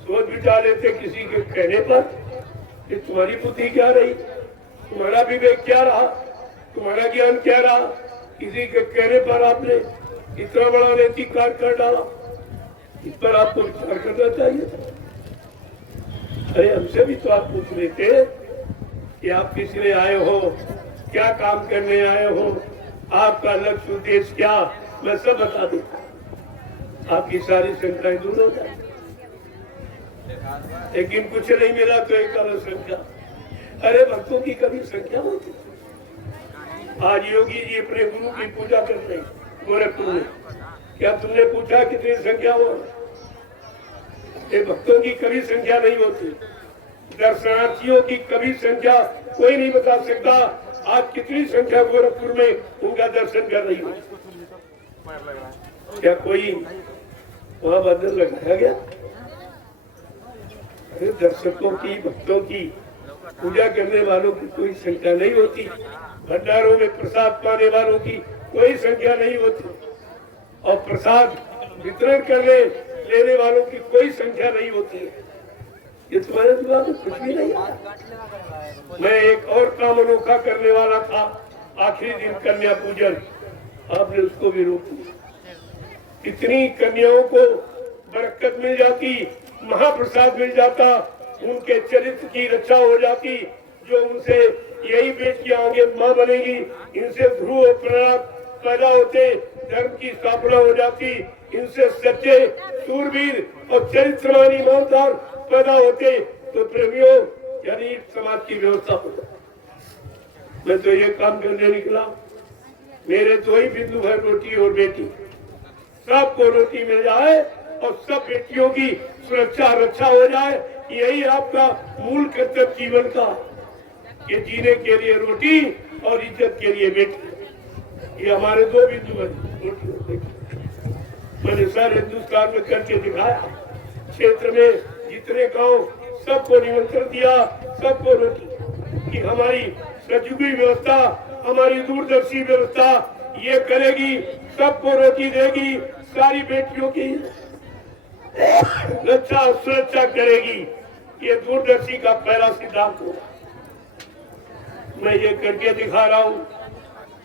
सोच विचार लेते। किसी के कहने पर कि तुम्हारी बुद्धि क्या रही, तुम्हारा विवेक क्या रहा, तुम्हारा ज्ञान क्या रहा, किसी के कहने पर आपने इतना बड़ा नैतिक कार्य कर डाला, इस पर आपको विचार करना चाहिए था। अरे हमसे भी तो आप पूछ लेते कि आप किस लिए आए हो, क्या काम करने आए हो, आपका लक्ष्य उद्देश्य क्या, मैं सब बता देता, आपकी सारी शंकाएं दूर हो जाए। लेकिन कुछ नहीं मिला तो एक अलग संख्या। अरे भक्तों की कभी संख्या होती। आज योगी जी अपने गुरु की पूजा कर रहे गोरखपुर में, क्या तुमने पूछा कितनी संख्या हो? ये भक्तों की कभी संख्या नहीं होती, दर्शनार्थियों की कभी संख्या कोई नहीं बता सकता। आज कितनी संख्या गोरखपुर में उनका दर्शन कर रही हो? क्या कोई वहां बदल लगाया गया? अरे दर्शकों की, भक्तों की, पूजा करने वालों की कोई संख्या नहीं होती। भंडारों में प्रसाद पाने वालों की कोई संख्या नहीं होती। और प्रसाद वितरण करने लेने वालों की कोई संख्या नहीं होती है। ये तुम्हारे दिमाग में कुछ भी नहीं है। मैं एक और काम अनोखा करने वाला था, आखिरी दिन कन्या पूजन, आपने उसको भी रोक दिया। इतनी कन्याओं को बरकत मिल जाती, महाप्रसाद मिल जाता, उनके चरित्र की रक्षा हो जाती, जो उनसे यही बेटियां आगे मां बनेगी, इनसे ध्रुव प्रणव पैदा होते, धर्म की स्थापना हो जाती, इनसे सच्चे सूरवीर और चरित्रवान ईमानदार पैदा होते, तो प्रेमियों यानी समाज की व्यवस्था हो जाती। मैं तो ये काम करने निकला, मेरे दो ही बिंदु है, रोटी और बेटी। सबको रोटी मिल जाए और सब बेटियों की सुरक्षा रक्षा हो जाए, यही आपका मूल कर्तव्य जीवन का। ये जीने के लिए रोटी और इज्जत के लिए बेटी, ये हमारे दो बिंदु है, रोटी और बेटी। मैंने सारे हिंदुस्तान में करके दिखाया, क्षेत्र में जितने गांव सबको निमंत्रण दिया, सबको रोटी कि हमारी सचुगी व्यवस्था, हमारी दूरदर्शी व्यवस्था ये करेगी, सबको रोटी देगी, सारी बेटियों की रक्षा सुरक्षा करेगी। ये दूरदर्शी का पहला सिद्धांत होगा। मैं ये करके दिखा रहा हूँ,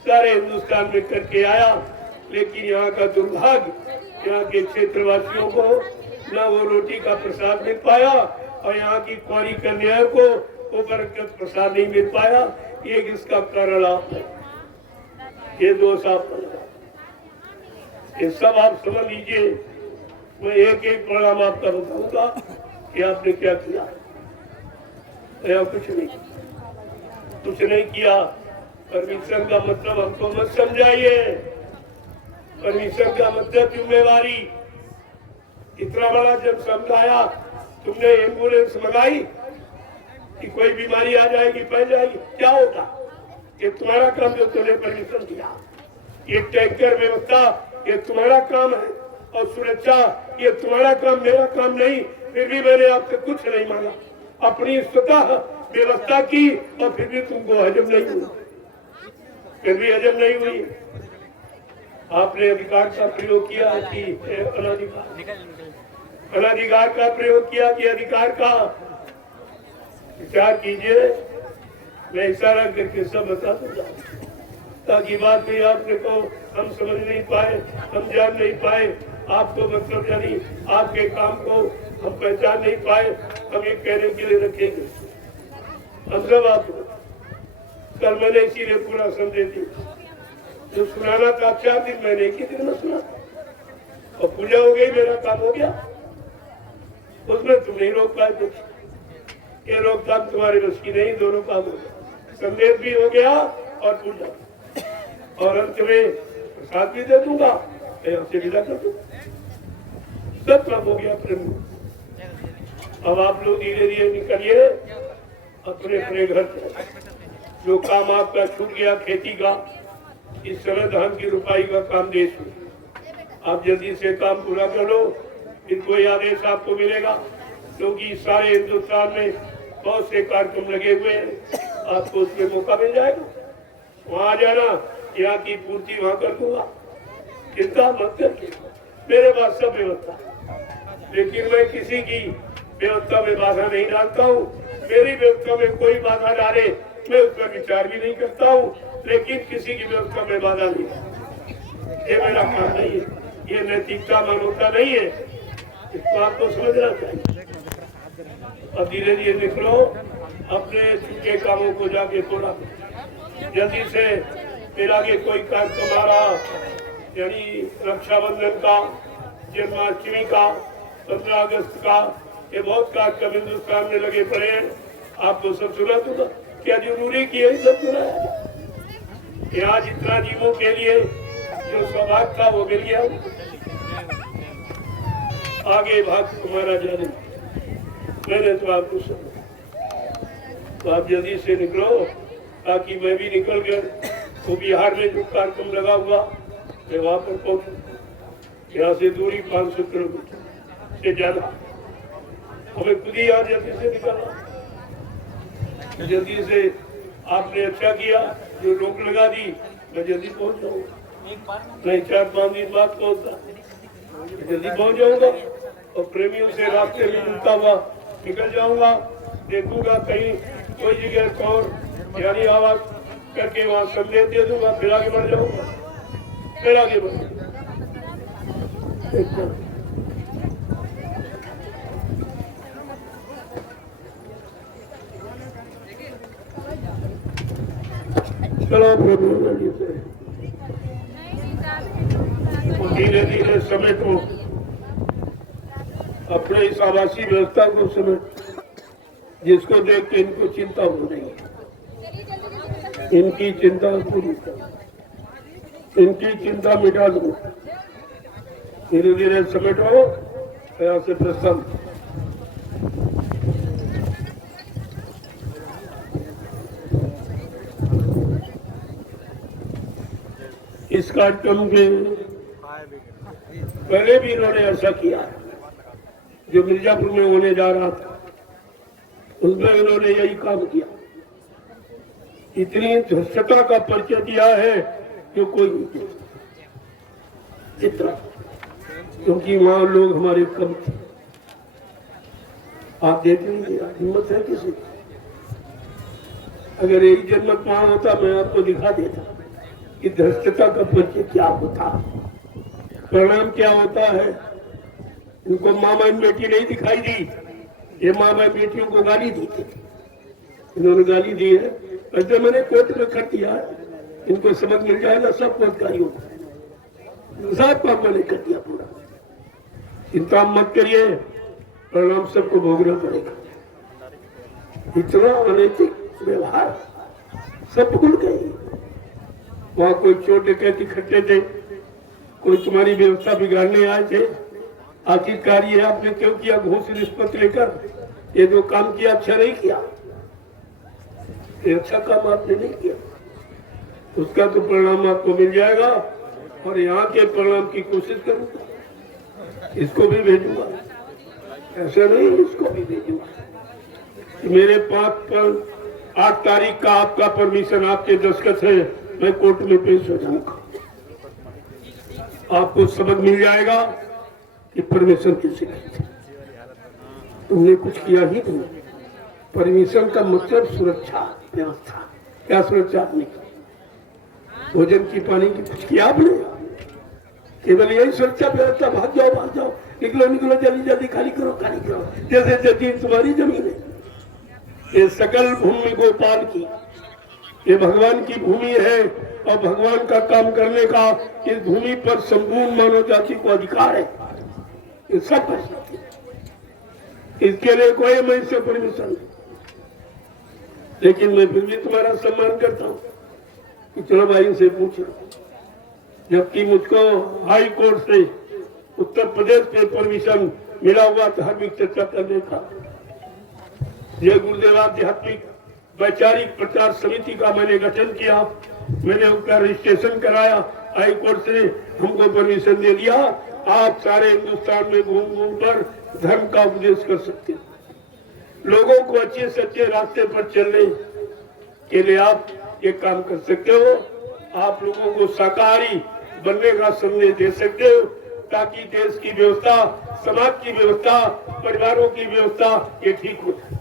सारे हिंदुस्तान में करके आया, लेकिन यहाँ का दुर्भाग्य, यहाँ के क्षेत्रवासियों को न वो रोटी का प्रसाद मिल पाया और यहाँ की कुंवारी कन्याओं को वो बरकत प्रसाद नहीं मिल पाया। ये किसका कारण आप है, ये दोष आप है। ये सब आप समझ लीजिए। मैं एक एक परिणाम आपका बताऊंगा कि आपने क्या किया या कुछ नहीं किया। परमिशन का मतलब हमको मत समझाइए। परमिशन का मतलब जिम्मेवारी। इतना बड़ा जब समझाया, तुमने एम्बुलेंस मंगाई कि कोई बीमारी आ जाएगी, फैल जाएगी, क्या होगा? ये तुम्हारा काम जो तुमने परमिशन दिया। ये टैंकर व्यवस्था ये तुम्हारा काम है और सुरक्षा ये तुम्हारा काम, मेरा काम नहीं। फिर भी मैंने आपसे कुछ नहीं मांगा, अपनी स्वतः व्यवस्था की और फिर भी तुमको हजम नहीं हुई, फिर भी हजम नहीं हुई। आपने अधिकार का प्रयोग किया कि अनाधिकार का प्रयोग किया कि अधिकार का? विचार कीजिए। मैं इशारा करके सब बता दूंगा ताकि बात भी आपने को हम समझ नहीं पाए, हम जान नहीं पाए, आपको मतलब यानी आपके काम को हम पहचान नहीं पाए, हम ये कहने के लिए रखेंगे। हम सब आपको कल मैंने इसीलिए पूरा संदेश दिया, जो सुनाना था 4 दिन मैंने एक ही दिन में सुना और पूजा हो गई, मेरा काम हो गया। उसमें तुम नहीं रोक पाए कुछ। ये रोकथाम तुम्हारे बस की नहीं, दोनों काम हो गया, संदेश भी हो गया और पूजा, और अंत में प्रसाद भी दे दूंगा, यहाँ से विदा कर दूंगा। सब काम हो गया प्रेम। अब आप लोग धीरे धीरे निकलिए अपने अपने घर से। जो काम आपका छूट गया खेती का, इस समय धान की रुपाई का काम देश में, आप जल्दी से काम पूरा कर लो, फिर कोई आदेश आपको मिलेगा, क्योंकि सारे हिंदुस्तान में बहुत से कार्यक्रम लगे हुए हैं, आपको उसमें मौका मिल जाएगा। वहाँ जाना, यहाँ की पूर्ति वहाँ कर दूंगा, चिंता मत करिए, मेरे पास सब व्यवस्था। लेकिन मैं किसी की व्यवस्था में बाधा नहीं डालता हूँ, मेरी व्यवस्था में कोई बाधा डाले मैं उस पर विचार भी नहीं करता हूँ, लेकिन किसी की व्यवस्था में बाधा नहीं, ये मेरा काम नहीं है, ये नैतिकता मानवता नहीं है, इसको आपको समझना चाहिए। अब धीरे धीरे निकलो, अपने छुट्टे कामों को जाके पूरा जल्दी से। फिर आगे कोई कार्यक्रम आ रहा, यानी रक्षाबंधन का, जन्माष्टमी का, 15 अगस्त का, ये बहुत कार्यक्रम हिंदुस्तान में लगे पड़े हैं। आपको सब सुना दूंगा, क्या जरूरी की यही सब सुना है? आज इतना जीवों के लिए जो सौभाग्य था वो मिल गया, आगे भाग तुम्हारा जाने। मैंने तो आपको सुना, तो आप जल्दी से निकलो ताकि मैं भी निकल गया। तो बिहार में जो कार्यक्रम लगा हुआ मैं वहां पर पहुंचू। यहाँ से दूरी 500 किलोमीटर से ज्यादा, हमें खुद ही यहाँ जल्दी से निकलना। जल्दी से आपने अच्छा किया जो रोक लगा दी, मैं जल्दी पहुंच जाऊंगा। नहीं 4-5 दिन बाद पहुंचता, जल्दी पहुंच जाऊंगा और प्रेमियों से रास्ते में मिलता हुआ निकल जाऊंगा। देखूंगा कहीं कोई जगह और यानी आवाज करके वहां संदेश दे दूंगा, फिर आगे बढ़ जाऊंगा, फिर आगे बढ़। चलो प्रभु से धीरे धीरे समेटो अपने इस आवासीय व्यवस्था को, समेट जिसको देख के इनको चिंता हो रही है, इनकी चिंता पूरी कर, इनकी चिंता मिटा दो। धीरे धीरे समेटो, यहाँ से प्रस्थान। इस कार्यक्रम के पहले भी इन्होंने ऐसा किया, जो मिर्जापुर में होने जा रहा था उसमें इन्होंने यही काम किया। इतनी धृष्टता का परिचय दिया है जो कोई नहीं दे सकता इतना, क्योंकि वहां लोग हमारे कम थे। आप देख लीजिए, हिम्मत है किसी की? अगर एक जन्मत वहां होता मैं आपको दिखा देता कि धृष्टता का परिचय क्या होता, परिणाम क्या होता है। इनको माँ बहन बेटी नहीं दिखाई दी, ये माँ बहन बेटियों को गाली दी थी, इन्होंने गाली दी है। ऐसे मैंने कोर्ट में कर दिया है, इनको समझ मिल जाएगा सब कोर्टकारियों को, सब काम मैंने कर दिया पूरा। चिंता मत करिए, परिणाम सबको भोगना पड़ेगा। इतना अनैतिक व्यवहार सब भूल गए। वहां कोई चोर डकैत इकट्ठे थे, कोई तुम्हारी व्यवस्था बिगाड़ने आए थे। आखिरकार ये आपने क्यों किया? घूस रिश्वत लेकर ये जो काम किया अच्छा नहीं किया, ये अच्छा काम आपने नहीं किया, उसका तो परिणाम आपको मिल जाएगा। और यहाँ के परिणाम की कोशिश करूंगा, इसको भी भेजूंगा, ऐसा नहीं इसको भी भेजूंगा। मेरे 8 तारीख का आपका परमिशन, आपके दस्तखत है, मैं कोर्ट में पेश हो जाऊंगा, आपको समझ मिल जाएगा कि परमिशन किसे कहते। तुमने कुछ किया ही नहीं। परमिशन का मतलब सुरक्षा व्यवस्था। क्या सुरक्षा आपने की? भोजन की, पानी की कुछ किया आपने? केवल यही सुरक्षा व्यवस्था, भाग जाओ, निकलो जल्दी जल्दी, खाली करो, जैसे जमीन तुम्हारी जमीन है। ये सकल भूमि गोपाल की, ये भगवान की भूमि है और भगवान का काम करने का इस भूमि पर संपूर्ण मानव जाति को अधिकार है। ये सब इसके लिए कोई मैं इससे परमिशन नहीं, लेकिन मैं फिर भी तुम्हारा सम्मान करता हूँ कि चलो भाई से पूछ लो। जबकि मुझको हाई कोर्ट से उत्तर प्रदेश में परमिशन मिला हुआ धार्मिक चर्चा करने का। जय गुरुदेव आध्यात्मिक वैचारिक प्रचार समिति का मैंने गठन किया, मैंने उसका रजिस्ट्रेशन कराया, हाई कोर्ट से हमको परमिशन दे दिया। आप सारे हिंदुस्तान में घूम कर धर्म का उपदेश कर सकते हैं। लोगों को अच्छे से अच्छे रास्ते पर चलने के लिए आप ये काम कर सकते हो। आप लोगों को शाकाहारी बनने का संदेश दे सकते हो, ताकि देश की व्यवस्था, समाज की व्यवस्था, परिवारों की व्यवस्था ये ठीक हो जाए।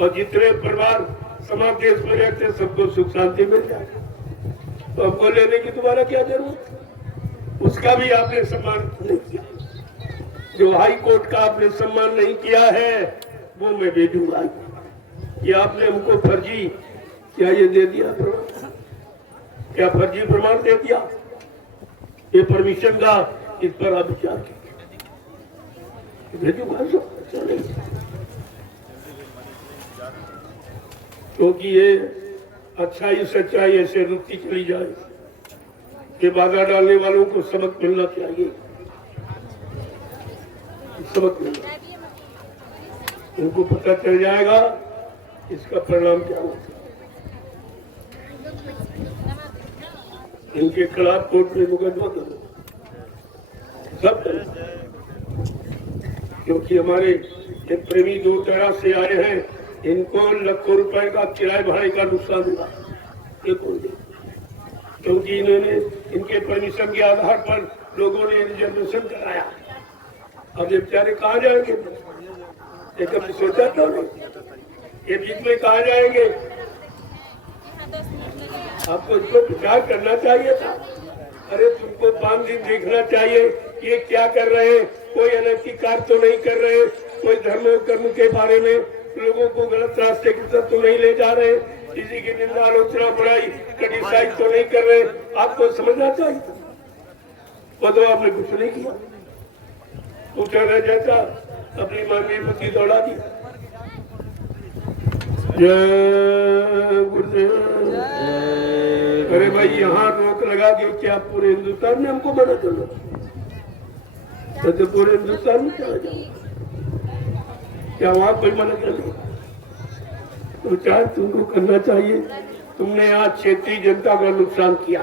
और जितने परिवार समाज देश में रहते सबको सुख शांति मिल जाए। तो हमको लेने की तुम्हारा क्या जरूरत? उसका भी आपने सम्मान नहीं किया। जो हाई कोर्ट का आपने सम्मान नहीं किया है वो मैं भेजूंगा। ये आपने हमको फर्जी क्या ये दे दिया प्रमाण? क्या फर्जी प्रमाण दे दिया? ये परमिशन का, इस पर आप विचार कीजिए। भेजूंगा क्योंकि ये अच्छाई सच्चाई ऐसे रुकती चली जाए कि बाधा डालने वालों को सबक मिलना चाहिए, सबक मिलना। उनको पता चल जाएगा इसका परिणाम क्या होता है। इनके खिलाफ कोर्ट में मुकदमा करो, सब करो, क्योंकि हमारे ये प्रेमी दूर दराज से आए हैं, इनको लाखों रुपए का किराए भाड़े का नुकसान हुआ। ये कौन दे? क्योंकि इन्होंने इनके परमिशन के आधार पर लोगों ने रिजर्वेशन कराया। अब ये बेचारे कहाँ जाएंगे? ये कभी सोचा क्यों नहीं? ये बीच में कहाँ जाएंगे? आपको इसको विचार करना चाहिए था। अरे तुमको 5 दिन देखना चाहिए ये क्या कर रहे हैं। कोई अनैतिक कार्य तो नहीं कर रहे, कोई धर्म कर्म के बारे में लोगों को गलत रास्ते की तरफ तो नहीं ले जा रहे, किसी की निंदा आलोचना बुराई क्रिटिसाइज तो नहीं कर रहे। आपको समझना चाहिए। वो तो आपने कुछ नहीं किया। पूछा रह जाता अपनी मानवीय बुद्धि दौड़ा दी। जय गुरुदेव। अरे भाई यहाँ रोक लगा के क्या पूरे हिंदुस्तान में हमको मना कर लो? तो पूरे हिंदुस्तान में चला जाओ, क्या वहां कोई मना कर ले? तो चाहे तुमको करना चाहिए। तुमने आज क्षेत्रीय जनता का नुकसान किया।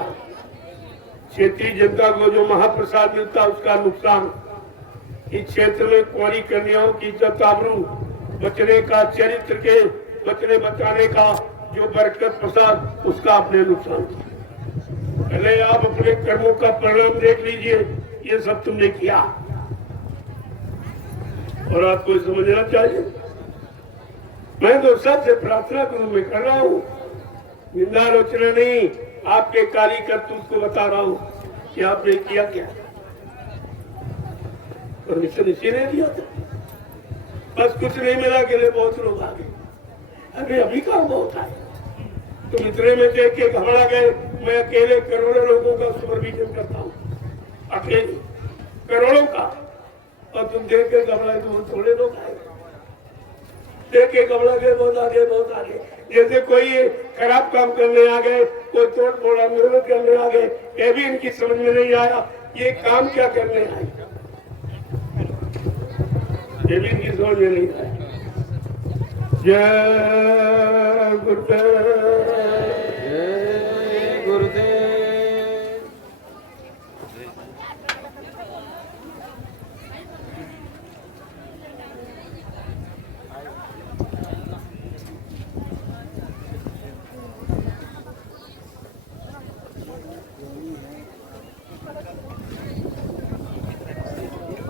क्षेत्रीय जनता को जो महाप्रसाद मिलता उसका नुकसान। इस क्षेत्र में कुंवारी कन्याओं की इज्जत आबरू बचने का, चरित्र के बचने बचाने का जो बरकत प्रसाद, उसका आपने नुकसान किया। पहले आप अपने कर्मों का परिणाम देख लीजिए। ये सब तुमने किया और आपको समझना चाहिए। मैं तो सबसे प्रार्थना करूं, मैं कर रहा हूँ, निंदा आलोचना नहीं, आपके कार्य करतूत को बता रहा हूँ कि आपने किया क्या। परमिशन इसी ने दिया था। बस कुछ नहीं मिला के लिए बहुत लोग आ गए। अरे अभी कहाँ बहुत आए। तुम इतने में देख के घबरा गए। मैं अकेले करोड़ों लोगों का सुपरविजन करता हूँ, अकेले करोड़ों का, और तुम देख के घबराए तो थोड़े लोग आए। देख के घबरा गए बहुत आगे, बहुत आगे। जैसे कोई खराब काम करने आ गए, कोई तोड़ फोड़ा मेहनत करने आ गए। ये भी इनकी समझ में नहीं आया ये काम क्या करने आए। ये भी इनकी समझ में नहीं आया। जय गुरुदेव।